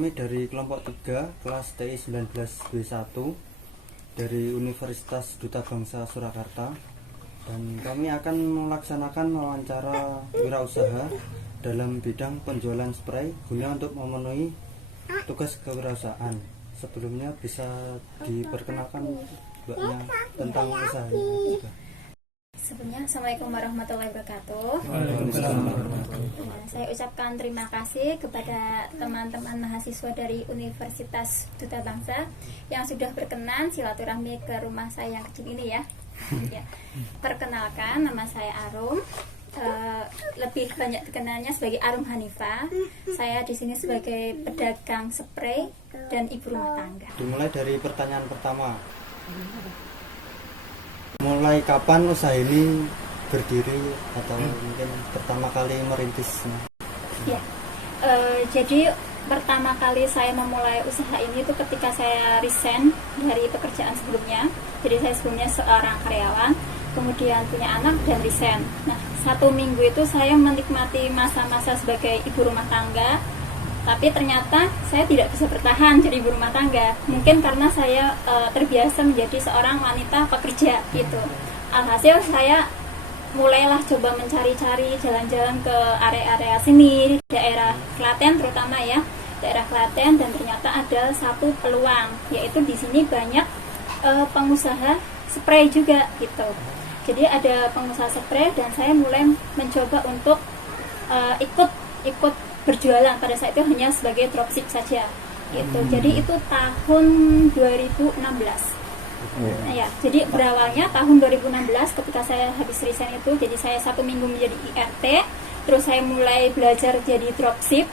Kami dari kelompok 3 kelas TI 19B1 dari Universitas Duta Bangsa Surakarta, dan kami akan melaksanakan wawancara wirausaha dalam bidang penjualan spray guna untuk memenuhi tugas kewirausahaan. Sebelumnya bisa diperkenalkan Mbaknya tentang usaha ini. Sebelumnya, Assalamualaikum warahmatullahi wabarakatuh. Saya ucapkan terima kasih kepada teman-teman mahasiswa dari Universitas Duta Bangsa yang sudah berkenan silaturahmi ke rumah saya yang kecil ini ya. Perkenalkan, nama saya Arum. Lebih banyak dikenalnya sebagai Arum Hanifah. Saya di sini sebagai pedagang spray dan ibu rumah tangga. Dimulai dari pertanyaan pertama. Mulai kapan usaha ini berdiri atau mungkin pertama kali merintisnya? Ya, jadi pertama kali saya memulai usaha ini itu ketika saya resign dari pekerjaan sebelumnya. Jadi saya sebelumnya seorang karyawan, kemudian punya anak dan resign. Nah, 1 minggu itu saya menikmati masa-masa sebagai ibu rumah tangga. Tapi ternyata saya tidak bisa bertahan jadi ibu rumah tangga. Mungkin karena saya terbiasa menjadi seorang wanita pekerja gitu. Alhasil saya mulailah coba mencari-cari jalan-jalan ke area-area sini, daerah Klaten terutama ya, daerah Klaten, dan ternyata ada satu peluang, yaitu di sini banyak pengusaha spray juga gitu. Jadi ada pengusaha spray dan saya mulai mencoba untuk ikut berjualan. Pada saat itu hanya sebagai dropship saja gitu. Jadi itu tahun 2016. Ya, jadi berawalnya tahun 2016 ketika saya habis resign itu. Jadi saya 1 minggu menjadi IRT, terus saya mulai belajar jadi dropship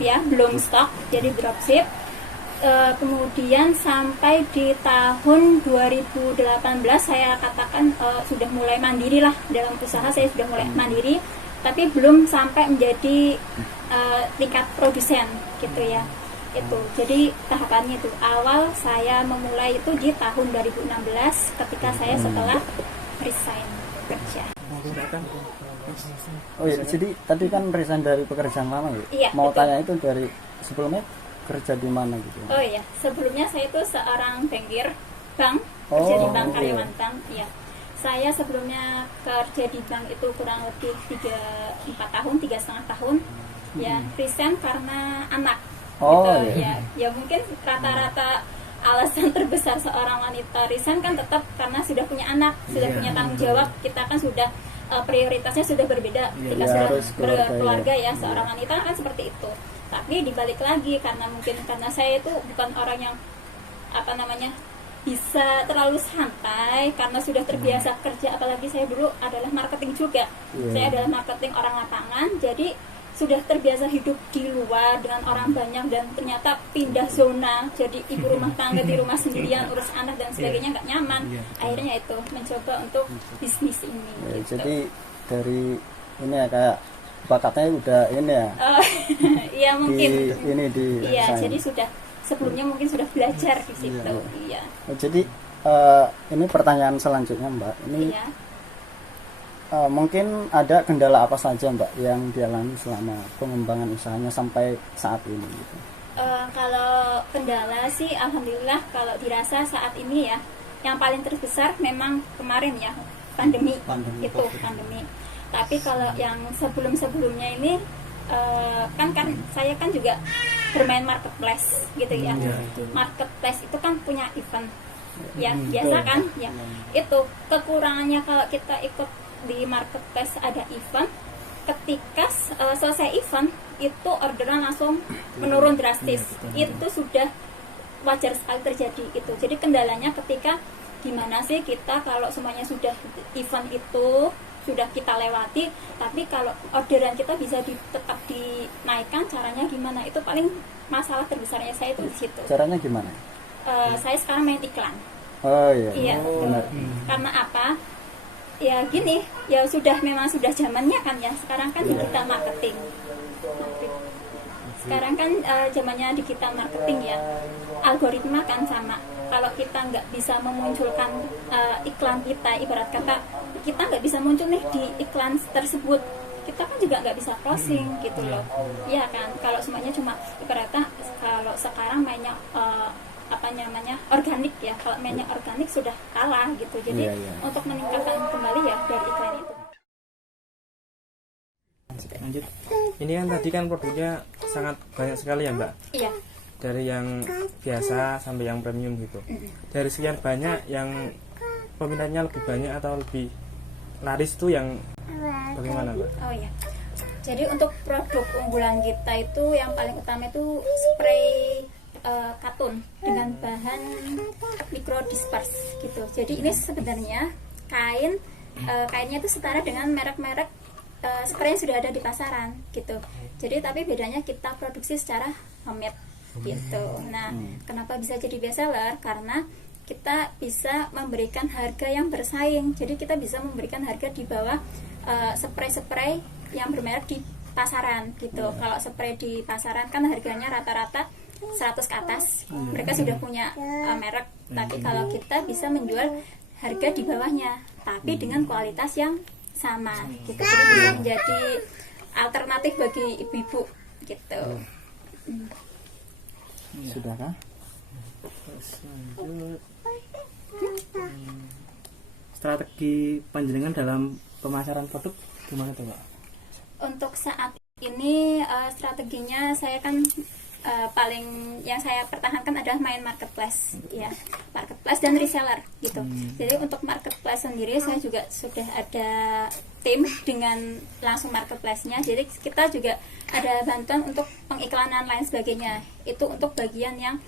ya, belum stok, jadi dropship. Kemudian sampai di tahun 2018 saya katakan sudah mulai mandiri lah dalam usaha. Saya sudah mulai mandiri, tapi belum sampai menjadi tingkat produsen gitu ya. Itu jadi tahapannya itu awal saya memulai itu di tahun 2016 ketika saya setelah resign kerja. Oh iya, jadi tadi kan resign dari pekerjaan lama ya? Iya, mau betul. tanya itu dari sebelumnya kerja di mana gitu? Oh iya, sebelumnya saya itu seorang bankir bank, Oh, kerja di bank, iya. karyawan bank. Iya. Saya sebelumnya kerja di bank itu kurang lebih 3,5 tahun. Ya, resign karena anak. Oh, gitu. iya. Ya mungkin rata-rata alasan terbesar seorang wanita resign kan tetap karena sudah punya anak, sudah punya tanggung jawab. Kita kan sudah prioritasnya sudah berbeda ketika sudah harus keluarga, berkeluarga ya. Seorang wanita kan seperti itu. Tapi dibalik lagi karena mungkin karena saya itu bukan orang yang bisa terlalu santai karena sudah terbiasa kerja, apalagi saya dulu adalah marketing juga. Saya adalah marketing orang lapangan, jadi sudah terbiasa hidup di luar dengan orang banyak, dan ternyata pindah zona jadi ibu rumah tangga di rumah sendirian, urus anak dan sebagainya nggak nyaman. Akhirnya itu mencoba untuk bisnis ini. Ya, gitu. jadi dari ini ya kayak bakatnya udah ini ya. Iya mungkin. Di Iya, resign. jadi sudah sebelumnya mungkin sudah belajar di situ. Iya. Oh, jadi ini pertanyaan selanjutnya Mbak. Ini Iya. mungkin ada kendala apa saja Mbak yang dialami selama pengembangan usahanya sampai saat ini gitu? Kalau kendala sih alhamdulillah kalau dirasa saat ini ya yang paling terbesar memang kemarin ya pandemi. Pandemi. Tapi kalau yang sebelumnya ini kan saya kan juga bermain marketplace gitu ya. Marketplace itu kan punya event ya, biasa kan ya. Itu kekurangannya kalau kita ikut di marketplace ada event, ketika selesai event itu orderan langsung menurun drastis. Itu sudah wajar sekali terjadi itu. Jadi kendalanya ketika gimana sih kita kalau semuanya sudah event itu sudah kita lewati, tapi kalau orderan kita bisa tetap dinaikkan, caranya gimana? Itu paling masalah terbesarnya saya itu di situ. Caranya gimana? Saya sekarang main iklan. Oh iya. Iya, Benar. karena apa? Ya gini, ya memang sudah zamannya kan ya. Sekarang kan digital marketing. Sekarang kan zamannya digital marketing ya. Algoritma kan sama. Kalau kita nggak bisa memunculkan iklan kita, ibarat kata kita nggak bisa muncul nih di iklan tersebut, kita kan juga nggak bisa closing gitu loh. Iya kan, kalau semuanya cuma kereta, kalau sekarang mainnya apa namanya organik ya, kalau mainnya organik sudah kalah gitu. Jadi untuk meningkatkan kembali ya dari iklan itu. Lanjut. Ini kan tadi kan produknya sangat banyak sekali ya Mbak. Iya. Dari yang biasa sampai yang premium gitu. Dari sekian banyak yang peminatnya lebih banyak atau lebih laris itu yang bagaimana Mbak? Oh iya. Jadi untuk produk unggulan kita itu yang paling utama itu spray katun dengan bahan microdisperse gitu. Jadi ini sebenarnya kainnya itu setara dengan merek-merek spray yang sudah ada di pasaran gitu. Jadi tapi bedanya kita produksi secara homemade gitu. Nah, kenapa bisa jadi bestseller? Karena kita bisa memberikan harga yang bersaing. Jadi kita bisa memberikan harga di bawah spray-spray yang bermerek di pasaran gitu. Kalau spray di pasaran kan harganya rata-rata 100 ke atas. Mereka sudah punya merek. Tapi kalau kita bisa menjual harga di bawahnya, tapi dengan kualitas yang sama gitu. Jadi bisa menjadi alternatif bagi ibu-ibu gitu. Sudahkah? Strategi panjenengan dalam pemasaran produk gimana tuh Mbak? Untuk saat ini strateginya saya kan paling yang saya pertahankan adalah main marketplace ya, marketplace dan reseller gitu. Jadi untuk marketplace sendiri saya juga sudah ada tim dengan langsung marketplace-nya. Jadi kita juga ada bantuan untuk pengiklanan lain sebagainya. Itu untuk bagian yang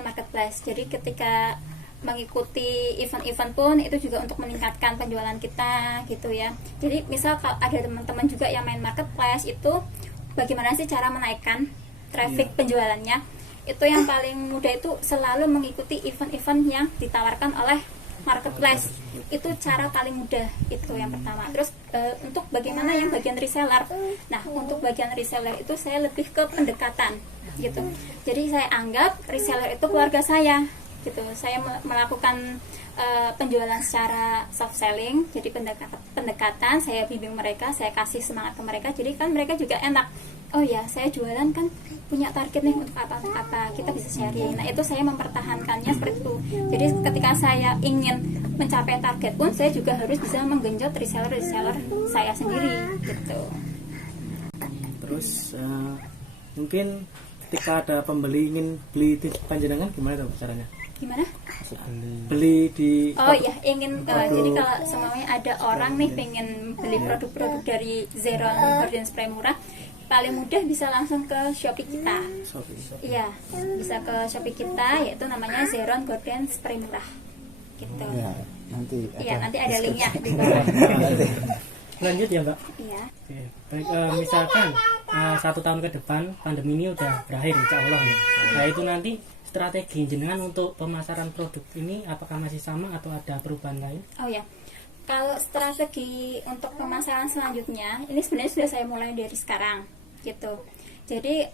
marketplace. Jadi ketika mengikuti event-event pun itu juga untuk meningkatkan penjualan kita gitu ya. Jadi misal kalau ada teman-teman juga yang main marketplace, itu bagaimana sih cara menaikkan traffic penjualannya? Itu yang paling mudah itu selalu mengikuti event-event yang ditawarkan oleh marketplace. Itu cara paling mudah, itu yang pertama. Terus untuk bagaimana yang bagian reseller? Nah, untuk bagian reseller itu saya lebih ke pendekatan gitu. Jadi saya anggap reseller itu keluarga saya gitu. Saya melakukan penjualan secara soft selling, jadi pendekatan, saya bimbing mereka, saya kasih semangat ke mereka, jadi kan mereka juga enak. Oh ya, saya jualan kan punya target nih untuk apa, kita bisa sharing. Nah itu saya mempertahankannya seperti itu. Jadi ketika saya ingin mencapai target pun, saya juga harus bisa menggenjot reseller saya sendiri gitu. Terus mungkin ketika ada pembeli ingin beli di panjenengan gimana tuh caranya? Gimana? Beli di ingin jadi kalau semuanya ada orang nih pengen beli produk-produk dari Zeron Gordon Spray murah, paling mudah bisa langsung ke Shopee kita. Iya, bisa ke Shopee kita, yaitu namanya Zeron Gordon Spray murah gitu. Ya, nanti ada linknya di bawah. Lanjut ya Mbak. Iya. Oke, baik, misalkan 1 tahun ke depan pandemi ini udah berakhir insya Allah ya. Nah itu nanti strategi jenengan untuk pemasaran produk ini apakah masih sama atau ada perubahan lain? Oh ya, kalau strategi untuk pemasaran selanjutnya ini sebenarnya sudah saya mulai dari sekarang gitu. Jadi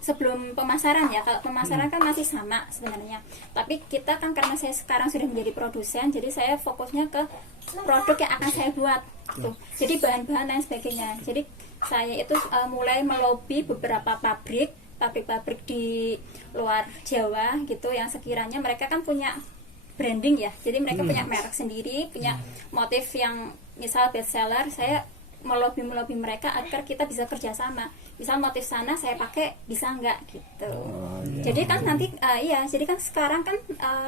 sebelum pemasaran ya, kalau pemasaran kan masih sama sebenarnya, tapi kita kan karena saya sekarang sudah menjadi produsen, jadi saya fokusnya ke produk yang akan saya buat gitu. Jadi bahan-bahan dan sebagainya. Jadi saya itu mulai melobi beberapa pabrik di luar Jawa gitu, yang sekiranya mereka kan punya branding ya, jadi mereka punya merek sendiri, punya motif yang misal best seller. Saya melobi mereka agar kita bisa kerjasama, misal motif sana saya pakai bisa nggak gitu. Jadi kan nanti jadi kan sekarang kan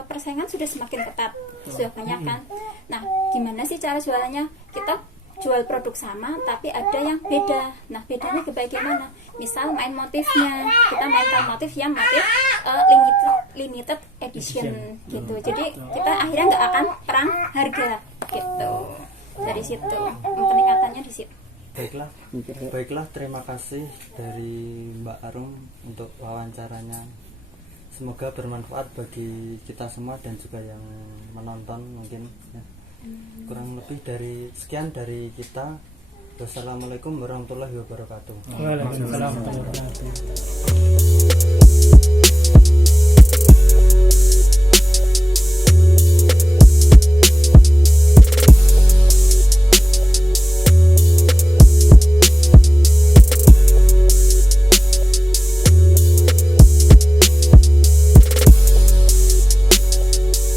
persaingan sudah semakin ketat, sudah banyak kan. Nah gimana sih cara jualannya? Kita jual produk sama tapi ada yang beda. Nah bedanya bagaimana? Misal main motifnya, kita mainkan motif yang motif limited edition gitu. Jadi kita akhirnya nggak akan perang harga gitu. Dari situ peningkatannya di situ. Baiklah, terima kasih dari Mbak Arum untuk wawancaranya. Semoga bermanfaat bagi kita semua dan juga yang menonton mungkin ya. Kurang lebih dari sekian dari kita. Wassalamualaikum warahmatullahi wabarakatuh. Waalaikumsalam warahmatullahi wabarakatuh.